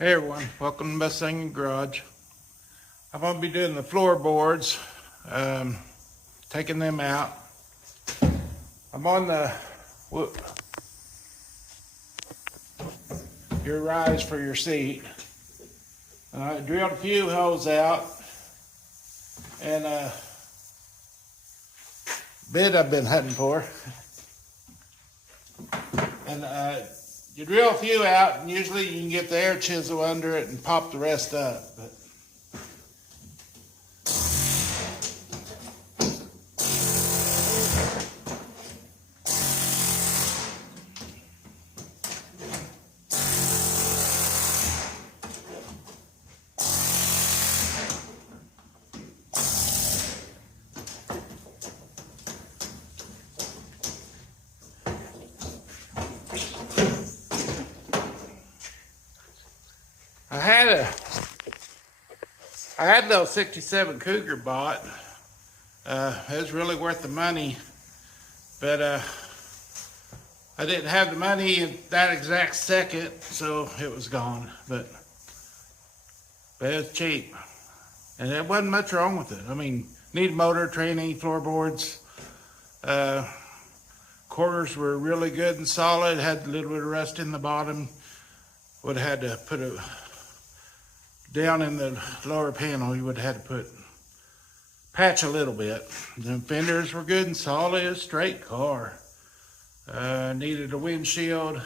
Hey everyone, welcome to Must-Sangingarage. I'm going to be doing the floorboards, taking them out. I'm on your rise for your seat. I drilled a few holes out, and a bit I've been hunting for. And you drill a few out, and usually you can get the air chisel under it and pop the rest up. But I had a little 67 Cougar bought. It was really worth the money, but I didn't have the money at that exact second, so it was gone. But it's cheap, and there wasn't much wrong with it. I mean, need motor, training, floorboards. Quarters were really good and solid. Had a little bit of rust in the bottom. Would have had to put it down in the lower panel. You would have had to patch a little bit. The fenders were good and solid. A straight car. Needed a windshield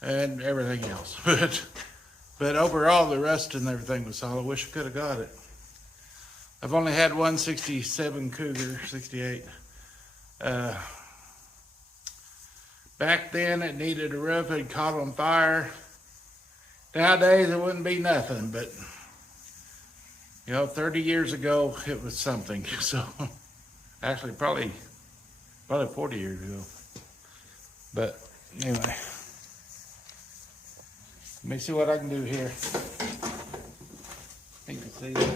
and everything else. But overall, the rust and everything was solid. Wish I could have got it. I've only had one 67 Cougar, 68. Back then, it needed a roof. It caught on fire. Nowadays, it wouldn't be nothing, but 30 years ago, it was something. So, actually, probably 40 years ago. But anyway, let me see what I can do here. I think you can see that.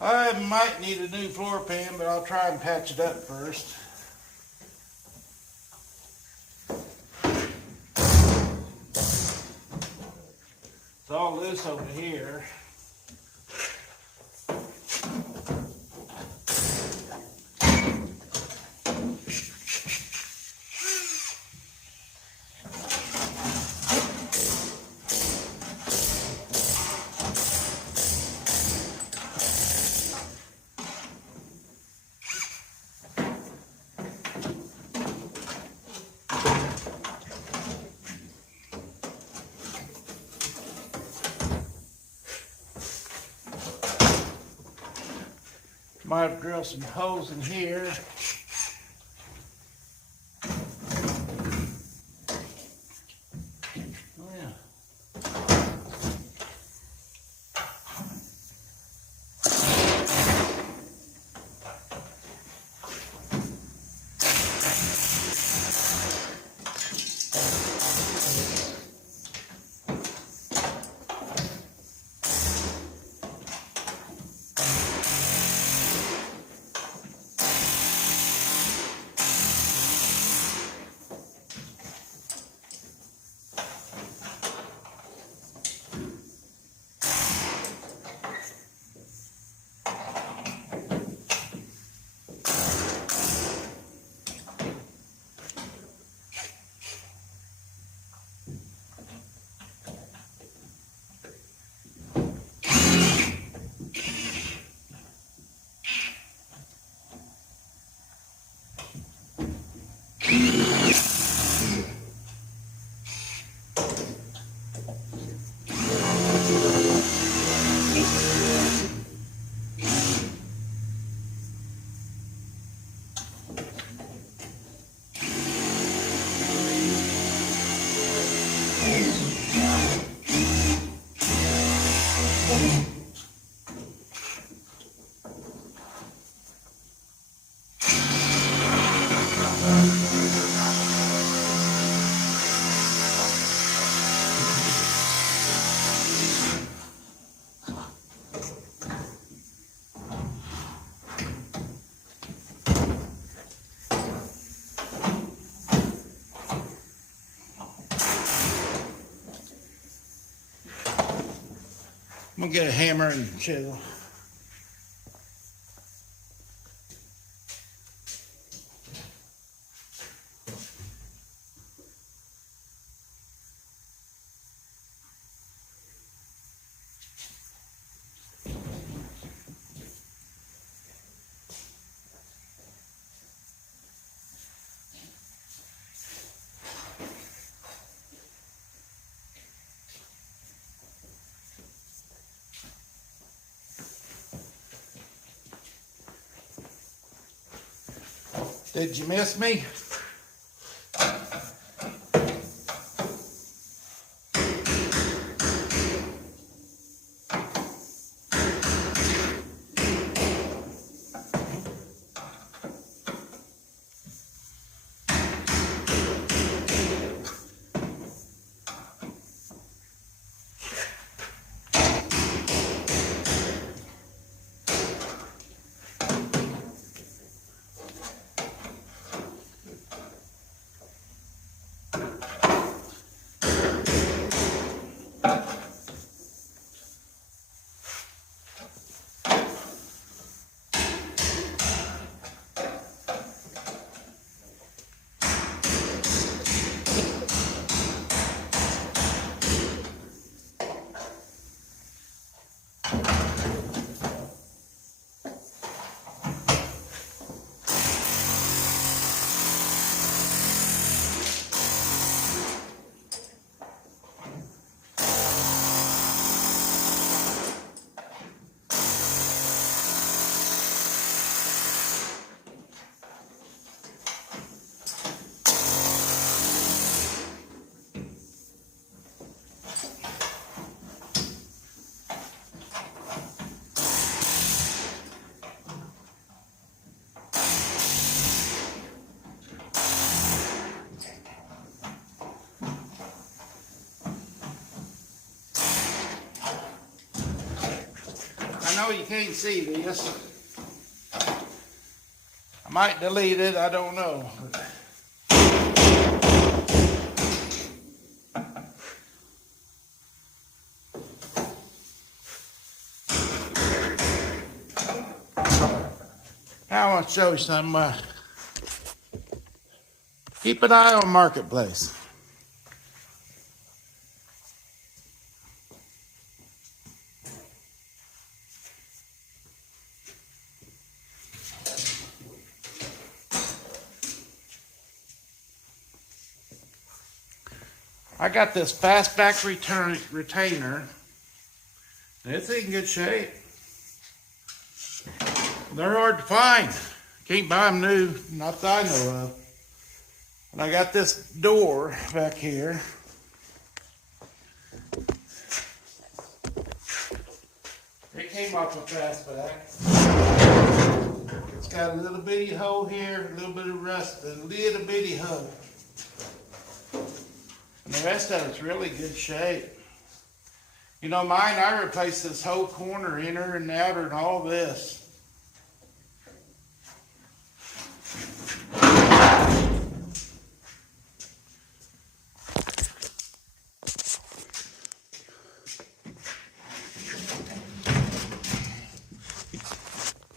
I might need a new floor pan, but I'll try and patch it up first. It's all loose over here. Might have drilled some holes in here. Oh yeah. I'm gonna get a hammer and chisel. Did you miss me? I know you can't see this. I might delete it, I don't know. Now I want to show you something. Keep an eye on Marketplace. I got this Fastback retainer. It's in good shape. They're hard to find. Can't buy them new, not that I know of. And I got this door back here. It came off a Fastback. It's got a little bitty hole here, a little bit of rust, a little bitty hole. And the rest of it's really good shape. You know, mine, I replaced this whole corner, inner and outer, and all this.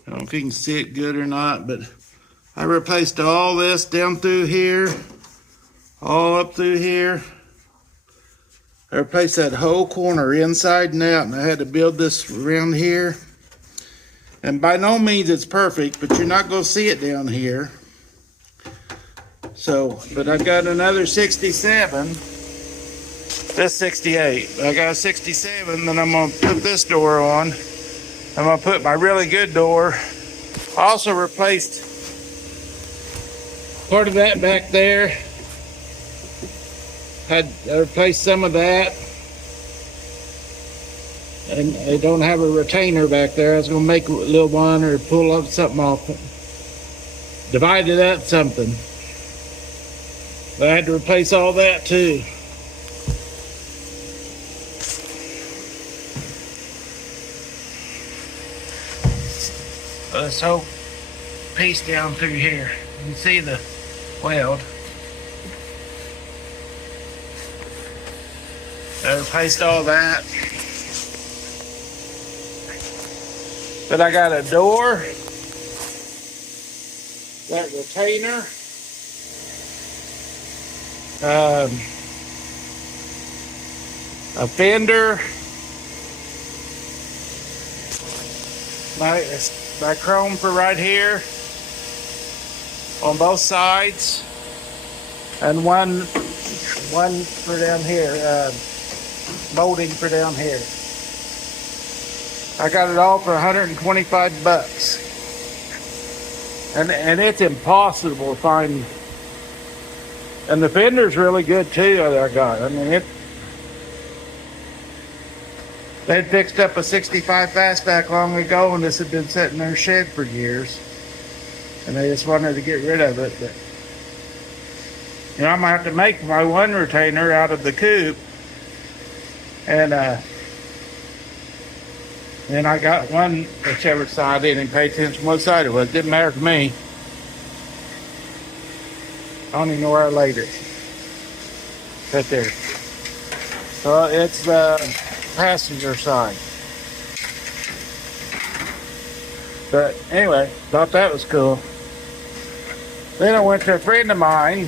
I don't know if you can see it good or not, but I replaced all this down through here, all up through here. I replaced that whole corner inside and out, and I had to build this around here. And by no means it's perfect, but you're not going to see it down here. So, but I got another 67. This 68. I got a 67, then I'm going to put this door on. I'm going to put my really good door. I also replaced part of that back there. I replaced some of that. and they don't have a retainer back there. I was gonna make a little one or pull up something off, divide it up something. But I had to replace all that too. This whole piece down through here, you can see the weld. I replaced all that. But I got a door, that retainer, a fender, my chrome for right here on both sides, and one for down here, molding for down here. I got it all for 125 bucks. And it's impossible to find. And the fender's really good too that I got. I mean, they'd fixed up a 65 Fastback long ago, and this had been sitting in their shed for years. And they just wanted to get rid of it. But, you know, I'm gonna have to make my one retainer out of the Coupe. And then I got one, whichever side. I didn't pay attention what side it was. Didn't matter to me. I don't even know where I laid it. Right there. So it's the passenger side. But anyway, thought that was cool. Then I went to a friend of mine.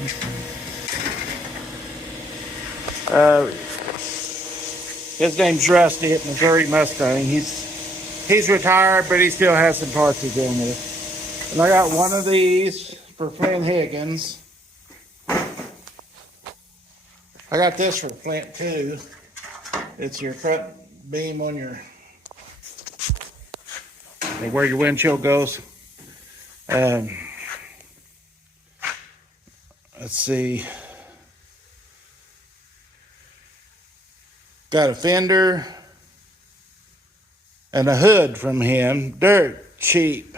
His name's Rusty at Missouri Mustang. He's retired, but he still has some parts he's doing with it. And I got one of these for Flint Higgins. I got this for Flint too. It's your front beam on your, where your windshield goes. Let's see. Got a fender and a hood from him. Dirt cheap.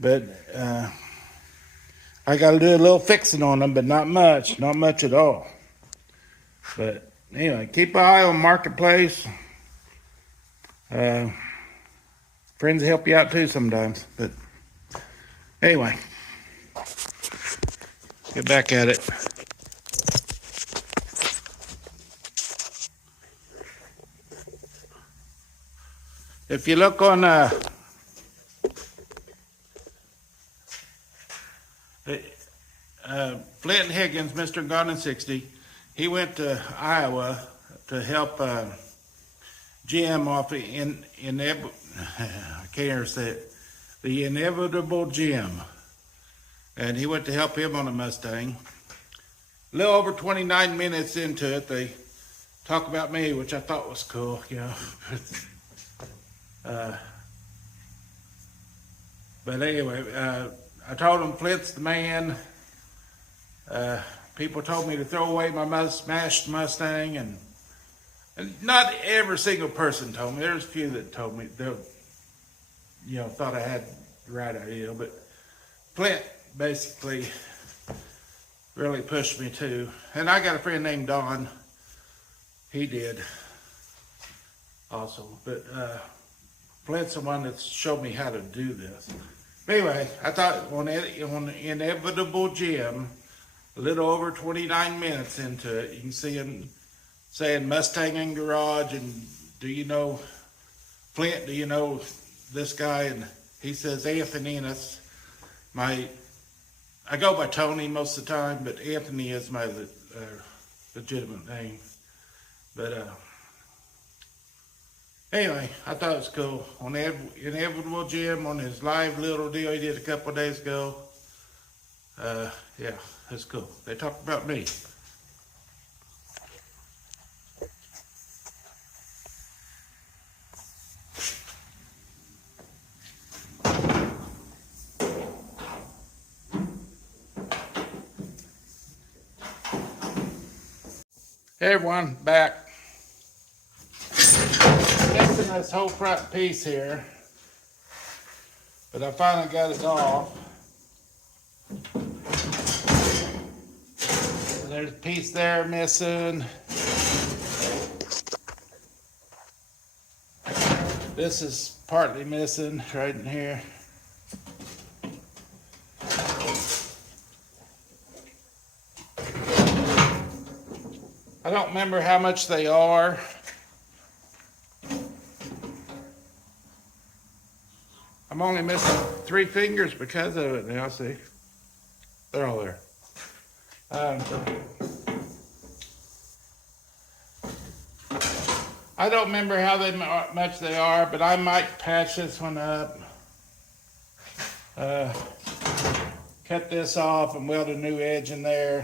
But I got to do a little fixing on them, but not much. Not much at all. But anyway, keep an eye on Marketplace. Friends help you out too sometimes. But anyway, get back at it. If you look on Flint Higgins, Mr. Gone in 60, he went to Iowa to help Jim off the I can't even say it, the inevitable Jim. And he went to help him on a Mustang. A little over 29 minutes into it, they talk about me, which I thought was cool, you know. But anyway, I told him Flint's the man. People told me to throw away my smashed Mustang, and not every single person told me. There's a few that told me, you know, thought I had the right idea, but Flint basically really pushed me too. And I got a friend named Don. He did also, but Flint's the one that showed me how to do this. But anyway, I thought on Inevitable Jim, a little over 29 minutes into it, you can see him saying Must-Sangingarage, and do you know Flint, do you know this guy? And he says Anthony, and that's I go by Tony most of the time, but Anthony is my legitimate name. But anyway, I thought it was cool. On Inevitable Jim, on his live little deal he did a couple of days ago. Yeah, it's cool. They talked about me. Hey everyone, back. this whole front piece here, but I finally got it off. There's a piece there missing. This is partly missing right in here. I don't remember how much they are. I'm only missing 3 fingers because of it now, see? They're all there. I don't remember how much they are, but I might patch this one up. Cut this off and weld a new edge in there.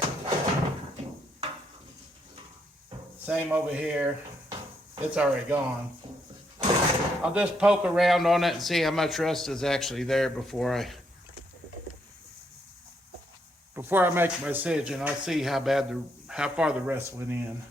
Same over here. It's already gone. I'll just poke around on it and see how much rust is actually there before I make my decision. I'll see how far the rust went in.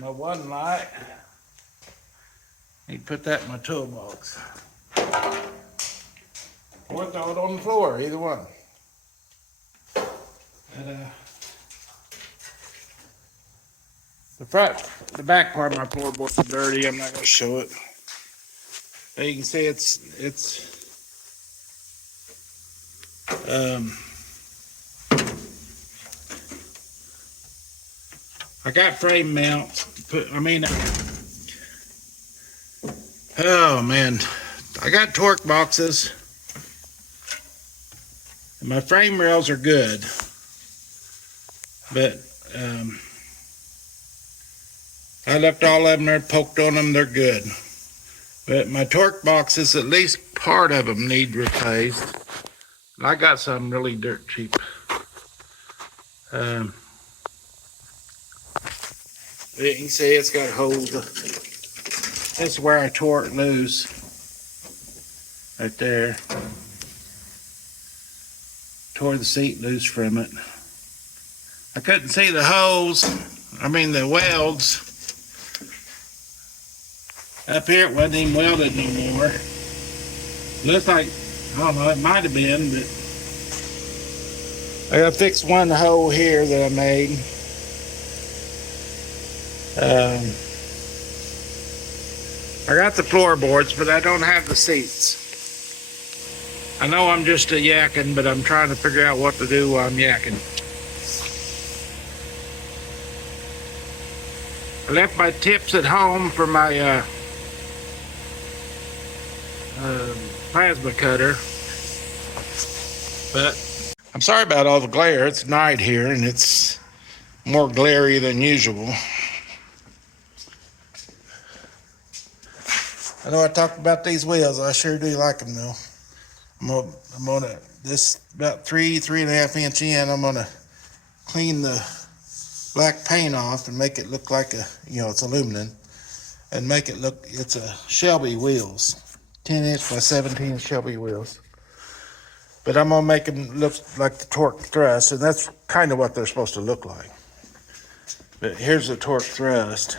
My one light. Need to put that in my toolbox. Or throw it on the floor, either one. And, the back part of my floorboard's dirty. I'm not going to show it. But you can see it's I got frame mounts. Oh man, I got torque boxes. And my frame rails are good, but I left all of them there, poked on them. They're good. But my torque boxes, at least part of them need replaced. And I got some really dirt cheap. You can see it's got holes. This is where I tore it loose. Right there. Tore the seat loose from it. I couldn't see the holes. The welds. Up here it wasn't even welded no more. Looks like, I don't know, it might have been, but I gotta fix one hole here that I made. I got the floorboards, but I don't have the seats. I know I'm just a yakking, but I'm trying to figure out what to do while I'm yakking. I left my tips at home for my plasma cutter, but I'm sorry about all the glare. It's night here and it's more glary than usual. I know I talked about these wheels. I sure do like them though. I'm gonna this about 3.5 inch in. I'm gonna clean the black paint off and make it look like it's aluminum, and make it look, it's a Shelby wheels, 10-inch by 17 Shelby wheels. But I'm gonna make them look like the torque thrust, and that's kind of what they're supposed to look like. But here's the torque thrust,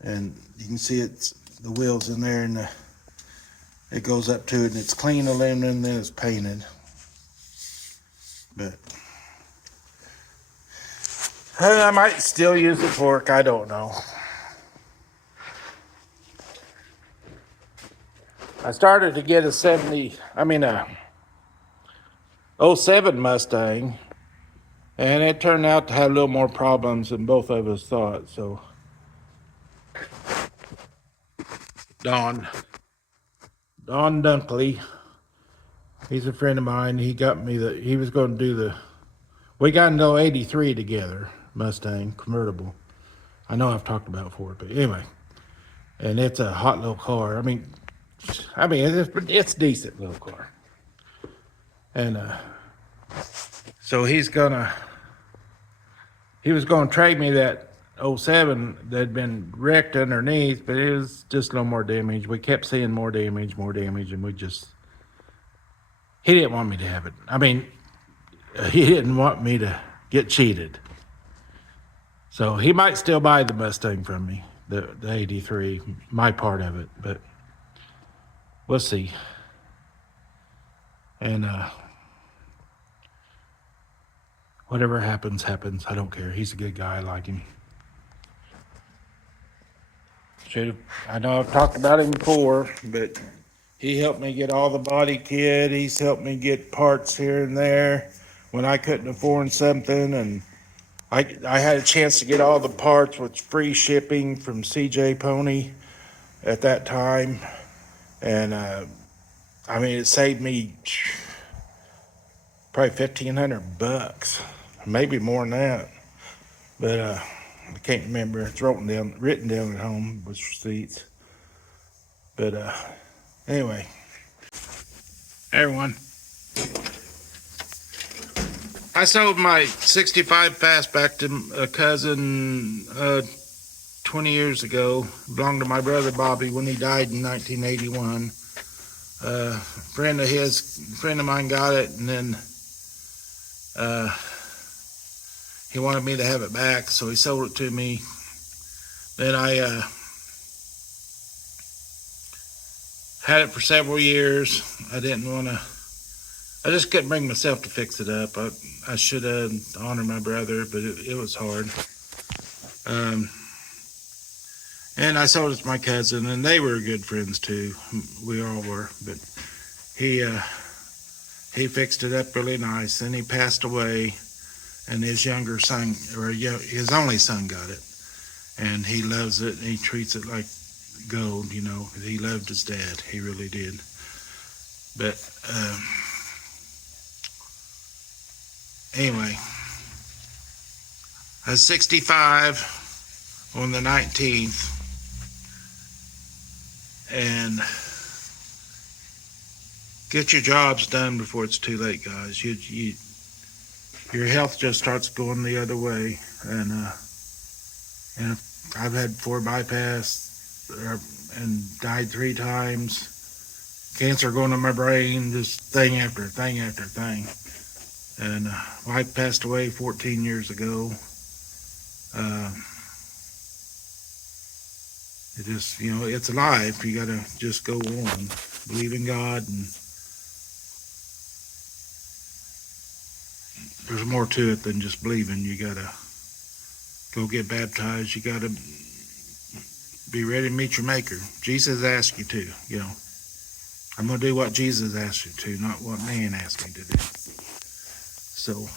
and you can see it's the wheels in there, and it goes up to it, and it's clean aluminum, then it's painted. But I might still use the torque, I don't know. I started to get a '07 Mustang, and it turned out to have a little more problems than both of us thought, so. Don Dunkley, he's a friend of mine. He got me he was going to do we got into 83 together, Mustang convertible. I know I've talked about it before, but anyway. And it's a hot little car. It's a decent little car. And so he was gonna trade me that '07 that had been wrecked underneath, but it was just no more damage. We kept seeing more damage, and he didn't want me to have it. I mean, he didn't want me to get cheated. So he might still buy the Mustang from me, the '83, my part of it, but we'll see. And whatever happens, happens. I don't care. He's a good guy. I like him. I know I've talked about him before, but he helped me get all the body kit. He's helped me get parts here and there when I couldn't afford something, and I had a chance to get all the parts with free shipping from CJ Pony at that time, and I mean it saved me probably $1,500, maybe more than that, but I can't remember. It's written down at home with receipts. But anyway, everyone, I sold my '65 Fastback to a cousin 20 years ago. It belonged to my brother Bobby when he died in 1981. A friend of mine got it, and then he wanted me to have it back, so he sold it to me. Then I had it for several years. I just couldn't bring myself to fix it up. I should have honored my brother, but it was hard. And I sold it to my cousin, and they were good friends too. We all were, but he fixed it up really nice. Then he passed away, and his younger son, or his only son, got it, and he loves it. And he treats it like gold. You know, he loved his dad. He really did. But anyway, I was 65 on the 19th, and get your jobs done before it's too late, guys. Your health just starts going the other way, and I've had 4 bypass and died 3 times. Cancer going to my brain, just thing after thing after thing. And wife passed away 14 years ago. It just, it's life. You gotta just go on, believe in God, and there's more to it than just believing. You gotta go get baptized. You gotta be ready to meet your Maker. Jesus asked you to. I'm gonna do what Jesus asked you to, not what man asked me to do. So